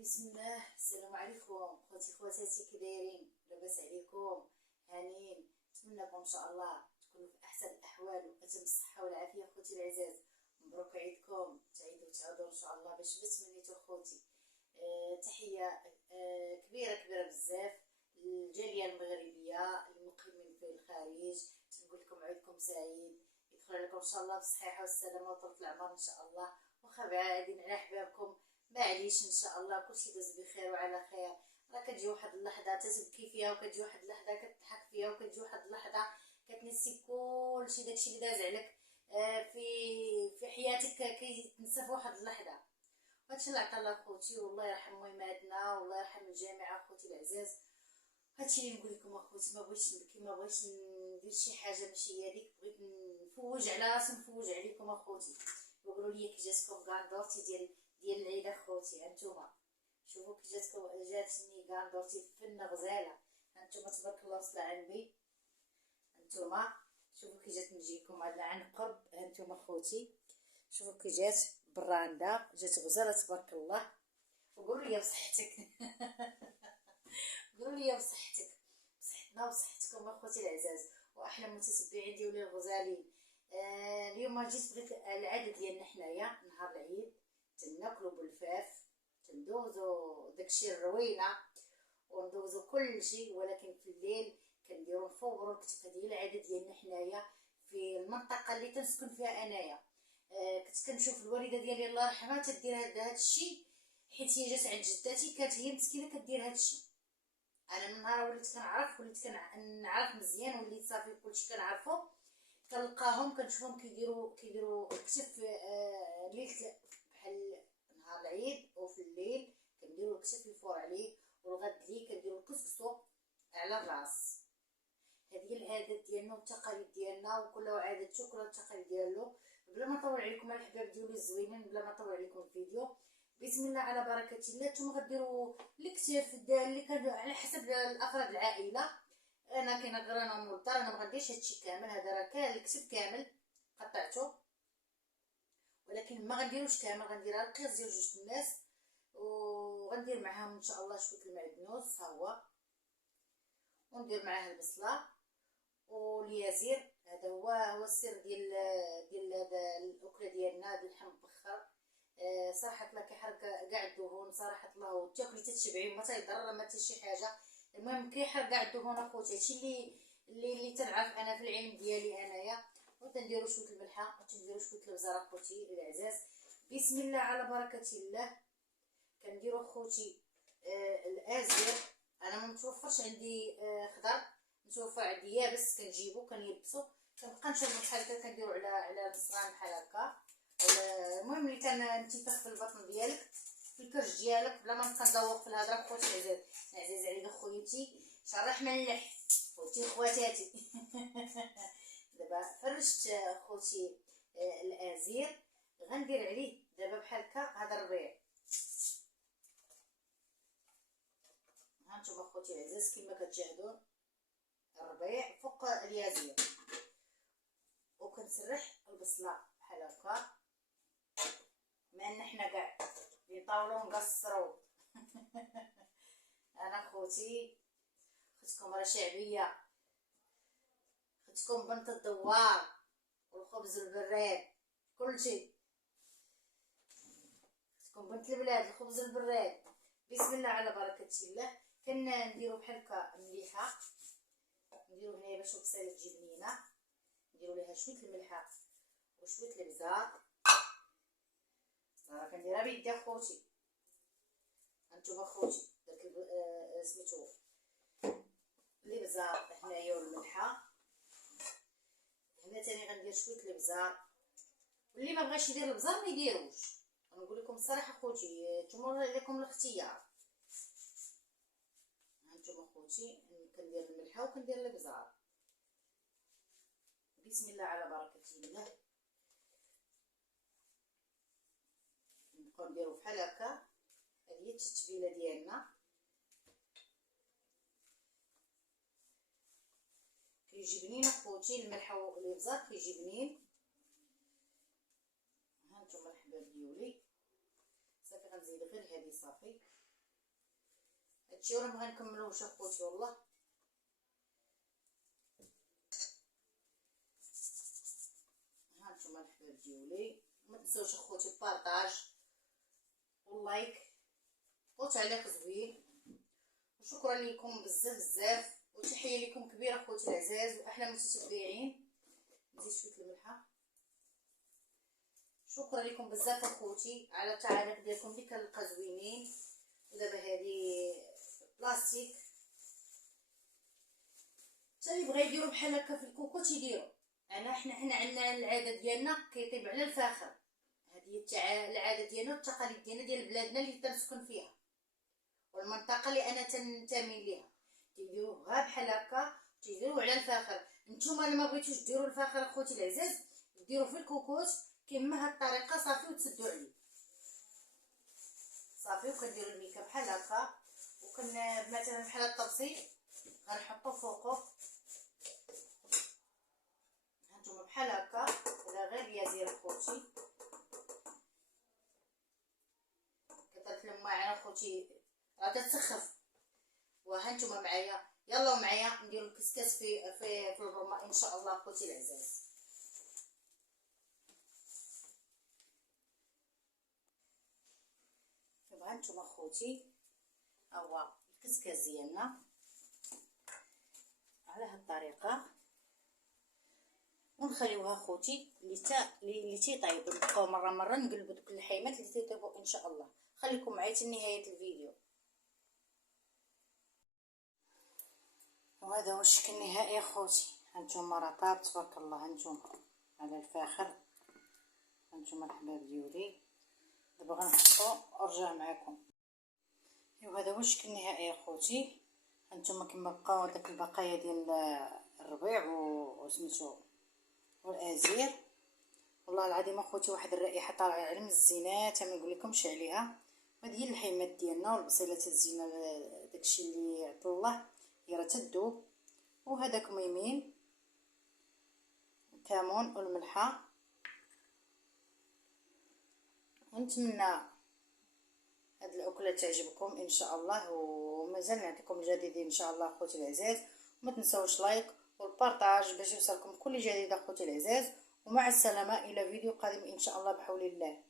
بسم الله. السلام عليكم خوتي خواتاتي، كي دايرين؟ لاباس عليكم؟ هانيين؟ نتمنىكم ان شاء الله تكونوا في احسن الاحوال واتم الصحه والعافيه. خوتي العزاز، مبروك عيدكم، تعيدوا وتعاودوا ان شاء الله باش تمنيتوا خوتي. تحيه كبيره بزاف للجاليه المغربيه المقيمين في الخارج. تنقول لكم عيدكم سعيد، يدخل عليكم ان شاء الله بالصحه والسلامه وطول العمر ان شاء الله. واخا بعادين على احبابكم معليش، ان شاء الله كلشي داز بخير وعلى خير. راه كتجي واحد اللحظه تتبكي فيها، وكتجي واحد اللحظه كتضحك فيها، وكتجي واحد اللحظه كتنسي كلشي داكشي اللي داز عليك في حياتك، كيتنسى في واحد اللحظه. هادشي اللي عطا الله خوتي، والله يرحم ميماتنا والله يرحم الجميع اخوتي العزاز. هادشي اللي نقول لكم اخوتي، ما بغيتش نبكي، ما بغيتش ندير شي حاجه ماشي هي ديك، بغيت نفوج على راسي نفوج عليكم اخوتي. وقولوا لي كي جاتكم كاندورتي ديال العيد اخوتي. هانتوما شوفوا كي جاتني كاندورتي فن غزاله. هانتوما تبارك الله وصل على النبي. هانتوما شوفوا كي جات نجيكم عن قرب. هانتوما خوتي شوفوا كي جات براندا، جات غزاله تبارك الله. وقولوا لي بصحتك قولوا لي بصحتك، بصحتنا وبصحتكم اخوتي العزاز واحلى متتبعين ديالي الغزالين. اليوم جيت بغيت العاده ديالنا حنايا نهار العيد تناكلو بالفاف، تندوزو داكشي الروينه وندوزو كلشي، ولكن في الليل كنديرو نفورو الكتف. هذه العاده ديالنا حنايا في المنطقه اللي تنسكن فيها انايا. كنت كنشوف الوالده ديالي الله يرحمها تدير هذا الشيء، حيت هي جات عند جداتي كانت هي مسكينه كدير هذا الشيء. انا من نهار وليت كنعرف، وليت كنعرف مزيان، وليت صافي كلشي كنعرفو. كنلقاهم كنشوفهم كيديروا الكتف ليله بحال نهار العيد، وفي الليل كنديروا الكتف الفور عليه، والغد ليه كنديروا الكسكسو على الراس. هذه العادات ديالنا والتقاليد ديالنا، وكل عادته وكل التقاليد ديالو. بلا ما نطول عليكم الحباب ديالي الزوينين، بلا ما نطول عليكم الفيديو، بسم الله على بركه الله. نتوما غديروا الكتف اللي كان على حسب الافراد العائله. انا كاينه غير انا ومول الدار، انا ما غنديرش هادشي كامل. هذا راه كان الكتف كامل قطعته، ولكن ما غنديروش كامل، غنديرها القياس ديال جوج الناس. وغندير معاهم ان شاء الله شويه المعدنوس ها هو، وندير معاه البصله واليازير. هذا هو السر ديال هذا الاكله ديالنا، هذا اللحم مبخر. صراحه الله كيحرق كاع الدهون، صراحه الله، وتاكلي تتشبعي ما تيضر ما حتى شي حاجه. المهم كيحرق كاع الدهون اخوتي. هادشي اللي تنعرف انا في العلم ديالي انايا. وتنديروا شويه الملحه وتنديروا شويه الابزار اخوتي العزاز. بسم الله على بركه الله. كنديروا اخوتي الازير. انا ما متوفرش عندي خضر، متوفر عندي يابس، كنجيبو كنيبسو، كنبقى نشربو بحال هكا، كنديرو على المصران بحال هكا. المهم اللي كنتفخ في البطن ديالك في الكرش ديالك، بلا ما نبقى نذوق في الهضره خوتي العزاز. عزيز عليك خويتي شرح ملح خوتي خواتاتي دابا فرشت خوتي الازير، غندير عليه دابا بحال هكا هذا الربيع. هانتوما خوتي العزاز كما كتشاهدون الربيع فوق اليازير، وكنسرح البصله بحال هكا. ما ان حنا كاع نطاولو نقصرو انا خوتي اختكم راه شعبيه، اختكم بنت الدوار والخبز البراد كلشي، اختكم بنت البلاد الخبز البراد. بسم الله على بركه الله. كنديرو بحال هكا مليحه، نديرو هنايا باش البصيله تجي بنينه، نديرو ليها شويه الملحه وشويه الابزار. راه كنديرها بيدي اخوتي. هانتوما خوتي درت سميتو الابزار هنايا والملحه. هنا تاني غندير شويه الابزار، واللي ما بغاش يدير الابزار ما يديروش. غنقول لكم الصراحه خوتي، نتوما لكم الاختيار. هانتوما خوتي كندير الملحه وكندير الابزار. بسم الله على بركه الله. نبقاو نديرو بحال هكا. هذه هي التتبيله ديالنا، كيجي بنين اخوتي. الملحه والابزار كيجي بنين. هانتوما الحباب ديالي صافي غنزيد غير هذه صافي. هادشي راه ما غنكملوش اخوتي والله. ها نتوما الحباب ديالي، ما تنساوش اخوتي بارطاج واللايك وتعليق زوين. وشكرا لكم بزاف بزاف، وتحيه لكم كبيره اخوتي العزاز واحلى متتبعين. نزيد شويه الملحه. شكرا لكم بزاف اخوتي على التعاليق ديالكم اللي كنلقى زوينين. ودابا هذه بلاستيك، حتى اللي بغا يديروا بحال هكا في الكوكو تيديروا. حنا عندنا العاده ديالنا كيطيب على الفاخر، هذه العاده ديالنا والتقاليد ديالنا ديال بلادنا اللي تنسكن فيها والمنطقه اللي انا تنتمي ليها. تيديروها بحال هكا تيديروا على الفاخر. نتوما الا ما بغيتوش ديروا الفاخر اخوتي العزاز، ديروا في الكوكوت كيما هاد الطريقه صافي وتسدوا عليه صافي. وكنديروا الميكه بحال هكا، وكن مثلا بحال الطبسي غنحطو فوقو هانتوما بحال هكا ولا غير يازير اخوتي. كثرت الماعن اخوتي راه تتسخف. وهانتوما معايا، يلا معايا نديرو الكسكس في الرمه ان شاء الله اخوتي العزاز. دابا هانتوما اخوتي هو الكسكس ديالنا على هاد الطريقه، ونخليوها اخوتي اللي تيطيب. نبقاو مره نقلبوا دوك اللحيمات اللي تيطيبوا ان شاء الله. خليكم معايا حتى نهايه الفيديو. وهذا هو الشكل النهائي اخوتي. هانتوما راه طاب تبارك الله، هانتوما على الفاخر. هانتوما الحباب ديالي دابا غنحطو ارجع معكم. وهذا هو الشكل النهائي اخوتي. هانتوما كما بقاو داك البقايا ديال الربيع وسميتو والازير. والله العظيم اخوتي واحد الرائحه طالعه على الزينات ما نقول لكمش عليها. هذه هي اللحيمات ديالنا والبصيلات الزينه داكشي اللي عطا الله هي راه تذوب. وهذا كميمين الكمون والملحه. ونتمنى هاد الاكله تعجبكم ان شاء الله، ومازال نعطيكم الجديد ان شاء الله اخوتي العزاز. وما تنساوش لايك والبارطاج باش يوصلكم كل جديد اخوتي العزاز. ومع السلامه الى فيديو قادم ان شاء الله بحول الله.